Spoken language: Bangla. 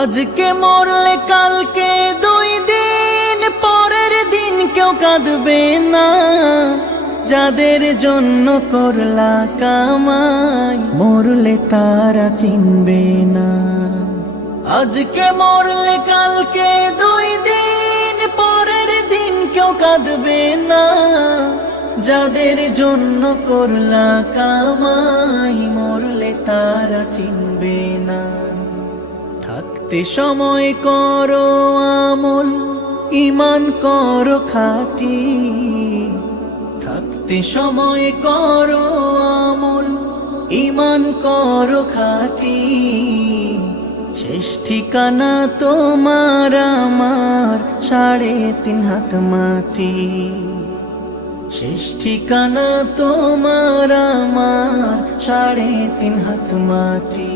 আজকে মরলে কালকে 2 দিন পরের দিন কেউ কাঁদবে না। যাদের জন্য করলা কামাই মরলে তারা চিনবে না। আজকে মরলে কালকে 2 দিন পরের দিন কেউ কাঁদবে না। যাদের জন্য করলা কামাই মরলে তারা চিনবে না। থাকতে সময় করো আমল, ঈমান করো খাঁটি। থাকতে সময় করো আমল, ঈমান করো খাঁটি। শেষ ঠিকানা তোমার আমার 3.5 হাত মাটি। শেষ ঠিকানা তোমার আমার 3.5 হাত মাটি।